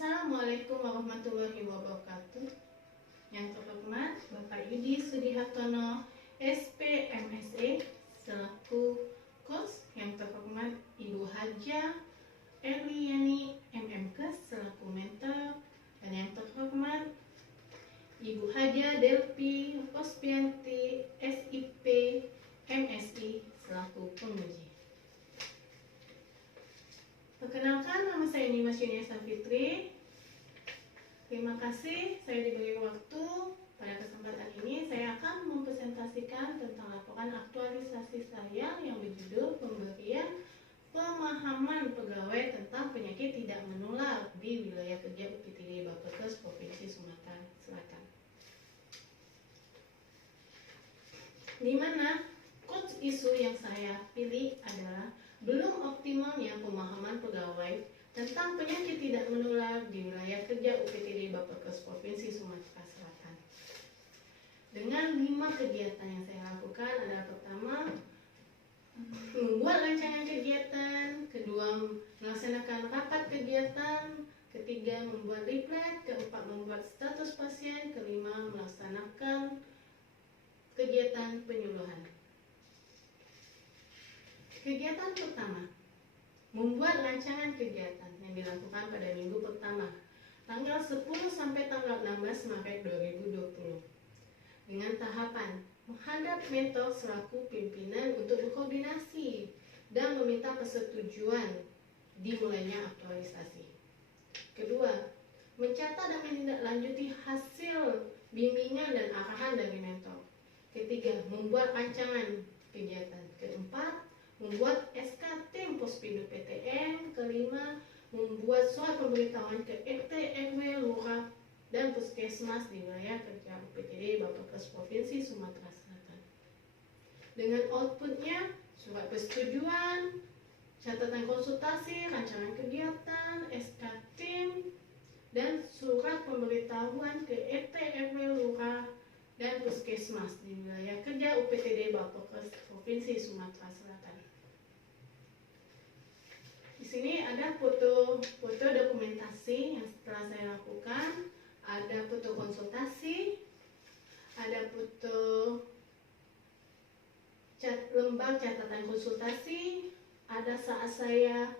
Assalamualaikum warahmatullahi wabarakatuh. Yang terhormat Bapak Yudi Sudihartono, SP MSE, selaku Coach. Yang terhormat Ibu Haja Erliani MMK, selaku mentor. Dan yang terhormat Ibu Haja Delpi Rospianti, SIP MSI, selaku penguji. Perkenalkan, nama saya Nimas Yunesa Fitri. Terima kasih saya diberi waktu. Pada kesempatan ini saya akan mempresentasikan tentang laporan aktualisasi saya yang berjudul pemberian pemahaman pegawai tentang penyakit tidak menular di wilayah kerja UPTD Bappetkes Provinsi Sumatera Selatan. Di mana coach isu yang saya pilih adalah belum optimalnya pemahaman pegawai tentang penyakit tidak menular di wilayah kerja UPTD Bappetkes Provinsi Sumatera Selatan. Dengan 5 kegiatan yang saya lakukan adalah: pertama, membuat rancangan kegiatan; kedua, melaksanakan rapat kegiatan; ketiga, membuat leaflet; keempat, membuat status pasien; kelima, melaksanakan kegiatan penyuluhan. Kegiatan pertama, membuat rancangan kegiatan yang dilakukan pada minggu pertama, tanggal 10 sampai tanggal 16 Maret 2020. Dengan tahapan menghadap mentor selaku pimpinan untuk berkoordinasi dan meminta persetujuan dimulainya aktualisasi. Kedua, mencatat dan menindaklanjuti hasil bimbingan dan arahan dari mentor. Ketiga, membuat rancangan kegiatan. Keempat, membuat SK tim Pospindu PTN. Kelima, membuat surat pemberitahuan ke RT, RW, Lurah, dan Puskesmas di wilayah kerja UPTD Bappetkes Provinsi Sumatera Selatan. Dengan outputnya, surat persetujuan, catatan konsultasi, rancangan kegiatan, SK tim, dan surat pemberitahuan ke RT, RW, Lurah, dan Puskesmas di wilayah kerja UPTD Bappetkes Provinsi Sumatera Selatan. Di sini ada foto dokumentasi yang setelah saya lakukan, ada foto konsultasi, ada foto lembar catatan konsultasi, ada saat saya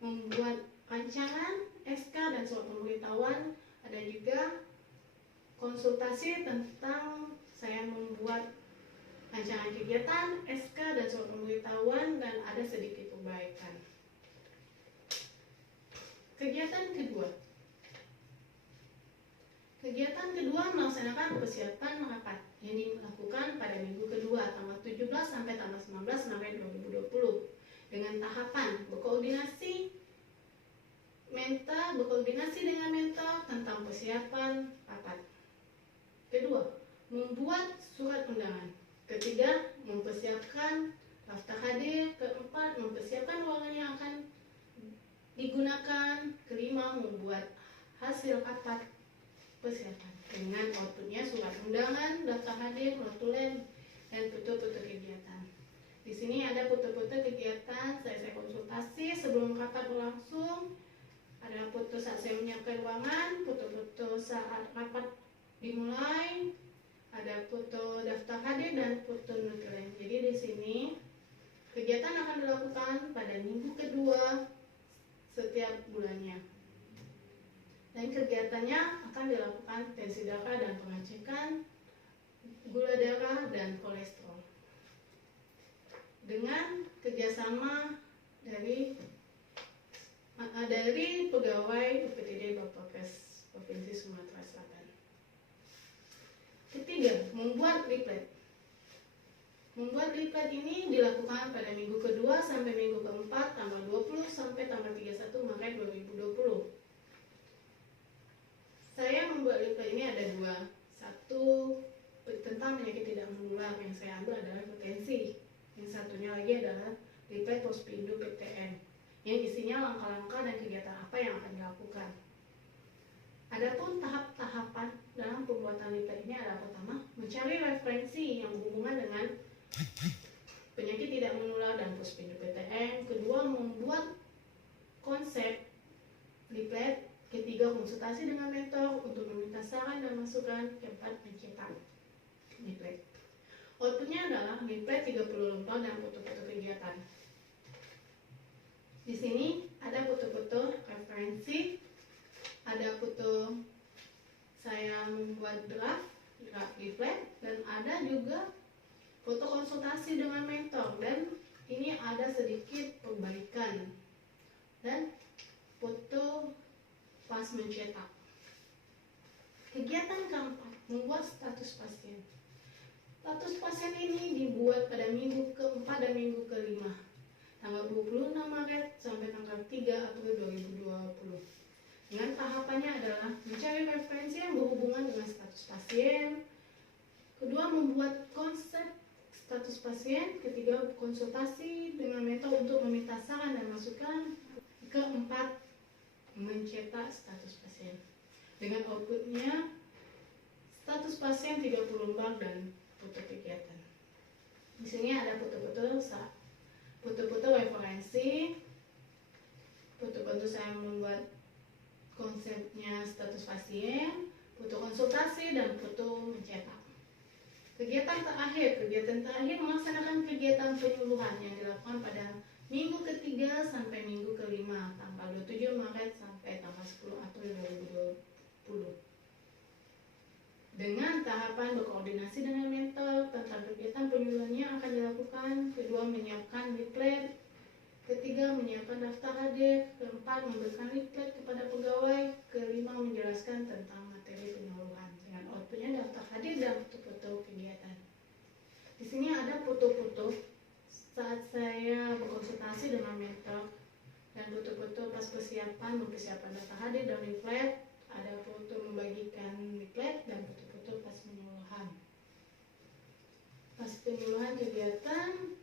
membuat rancangan SK dan surat pemberitahuan, ada juga konsultasi tentang saya membuat rancangan kegiatan, SK dan surat pemberitahuan, dan ada sedikit perbaikan. Kegiatan kedua melaksanakan persiapan rapat yang dilakukan pada minggu kedua tanggal 17 sampai tanggal 19 Maret 2020 dengan tahapan berkoordinasi dengan mentor tentang persiapan rapat. Kedua, membuat surat undangan. Ketiga, mempersiapkan daftar hadir. Keempat, mempersiapkan ruangan yang akan digunakan. Kelima, membuat hasil rapat persiapan dengan outputnya surat undangan, daftar hadir, notulen, dan foto-foto kegiatan. Di sini ada foto-foto kegiatan saya konsultasi sebelum rapat berlangsung. Ada foto saat saya menyiapkan ruangan, foto-foto saat rapat dimulai, ada foto daftar hadir, dan foto notulen. Jadi di sini kegiatan akan dilakukan pada minggu kedua setiap bulannya. Dan kegiatannya akan dilakukan tensi darah dan pengecekan gula darah dan kolesterol. Dengan kerjasama dari pegawai UPTD Bappetkes Provinsi Sumatera Selatan. Ketiga, membuat leaflet. Membuat leaflet ini dilakukan pada minggu kedua sampai minggu keempat tanggal 20 sampai tanggal 31 Maret 2020. Saya membuat leaflet ini ada dua. Satu, tentang penyakit tidak menular yang saya ambil adalah hipertensi. Yang satunya lagi adalah leaflet Pospindu PTN yang isinya langkah-langkah dan kegiatan apa yang akan dilakukan. Adapun tahap-tahapan dalam pembuatan leaflet ini adalah: pertama, mencari referensi yang berhubungan dengan penyakit tidak menular dan Pospindu PTN. Kedua, membuat konsep leaflet. Ketiga, konsultasi dengan mentor untuk meminta saran dan masukan. Keempat, mencetak leaflet. Outputnya adalah leaflet 30 lembar dan foto-foto kegiatan. Di sini ada foto-foto referensi, ada foto saya membuat draft leaflet, dan ada juga foto konsultasi dengan mentor, dan ini ada sedikit perbaikan, dan foto pas mencetak. Kegiatan keempat, membuat status pasien. Status pasien ini dibuat pada minggu keempat dan minggu kelima, tanggal 26 Maret sampai tanggal 3 April 2020. Dengan tahapannya adalah mencari referensi yang berhubungan dengan status pasien. Kedua, membuat konsep status pasien. Ketiga, konsultasi dengan mentor untuk meminta saran dan masukan. Keempat, mencetak status pasien. Dengan outputnya status pasien 30 lembar dan foto kegiatan. Di sini ada foto-foto referensi, foto-foto saya membuat konsepnya status pasien, foto konsultasi, dan foto mencetak. Kegiatan terakhir melaksanakan kegiatan penyuluhan yang dilakukan pada minggu ketiga sampai minggu kelima, tanggal 27 Maret sampai tanggal 10 April 2020. Dengan tahapan berkoordinasi dengan mentor tentang kegiatan penyuluhannya akan dilakukan. Kedua, menyiapkan leaflet. Ketiga, menyiapkan daftar hadir. Keempat, memberikan leaflet kepada pegawai. Kelima, menjelaskan tentang materi penyuluhan. Dengan outputnya daftar hadir dan foto-foto kegiatan. Di sini ada foto-foto saat saya berkonsultasi dengan mentor, dan foto-foto pas mempersiapkan daftar hadir dan leaflet. Ada foto membagikan leaflet dan foto-foto pas penyuluhan. Pas penyuluhan kegiatan.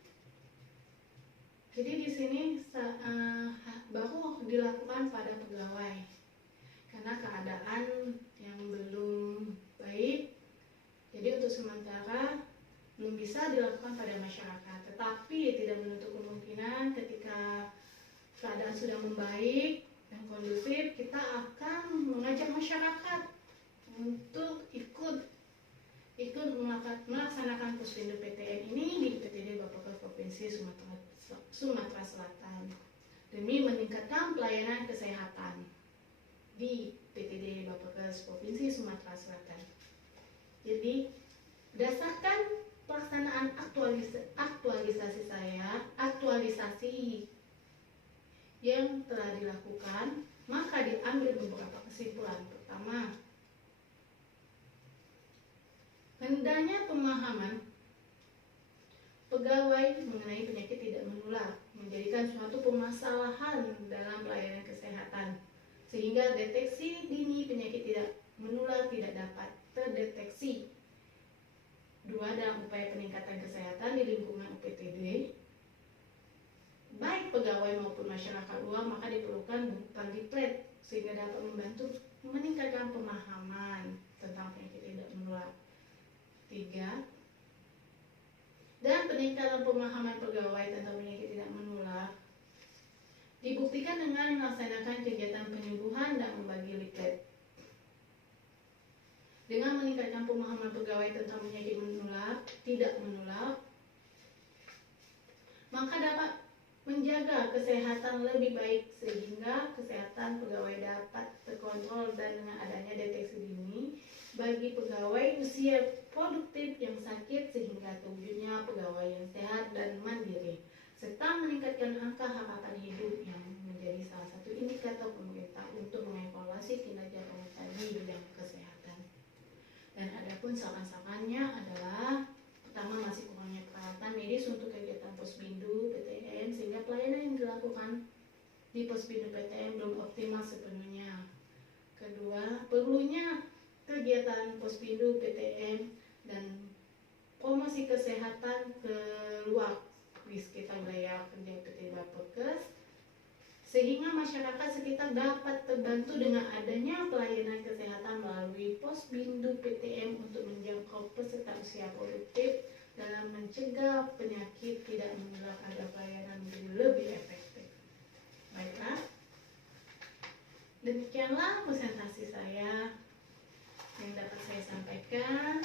Jadi di sini baru dilakukan pada pegawai karena keadaan yang belum baik. Jadi untuk sementara belum bisa dilakukan pada masyarakat. Tetapi tidak menutup kemungkinan ketika keadaan sudah membaik dan kondusif, kita akan mengajak masyarakat untuk ikut melaksanakan Puspindu PTN ini di PTD Bappenas Provinsi Sumatera Selatan demi meningkatkan pelayanan kesehatan di PTD Bappenas Provinsi Sumatera Selatan. Jadi berdasarkan pelaksanaan aktualisasi yang telah dilakukan, maka diambil beberapa kesimpulan. Pertama, hendaknya pemahaman pegawai mengenai penyakit tidak menular menjadikan suatu permasalahan dalam pelayanan kesehatan, sehingga deteksi dini penyakit tidak menular tidak dapat terdeteksi. Dua, dalam upaya peningkatan kesehatan di lingkungan UPTD, baik pegawai maupun masyarakat luas, maka diperlukan bukan leaflet sehingga dapat membantu meningkatkan pemahaman tentang penyakit tidak menular. 3, dan peningkatan pemahaman pegawai tentang penyakit tidak menular dibuktikan dengan melaksanakan kegiatan penyuluhan dan membagi leaflet. Dengan meningkatkan pemahaman pegawai tentang penyakit tidak menular, maka dapat menjaga kesehatan lebih baik sehingga kesehatan pegawai dapat terkontrol, dan dengan adanya deteksi dini bagi pegawai usia produktif yang sakit sehingga terwujudnya pegawai yang sehat dan mandiri, serta meningkatkan angka harapan hidup yang menjadi salah satu indikator pemerintah untuk mengevaluasi kinerja pemerintah di bidang kesehatan. Dan adapun saran-sarannya adalah: pertama, masih kurangnya peralatan medis untuk kegiatan Puspindu PTN sehingga pelayanan yang dilakukan di Puspindu PTN belum optimal sepenuhnya. Kedua, perlunya kegiatan Puspindu PTN dan promosi kesehatan keluar di sekitar wilayah kerja PTD Bappenas sehingga masyarakat sekitar dapat terbantu dengan adanya pelayanan kesehatan melalui Puspindu PTN untuk menjangkau peserta usia produktif dalam mencegah penyakit tidak menular agar pelayanan menjadi lebih efektif. Baiklah, Demikianlah presentasi saya yang dapat saya sampaikan.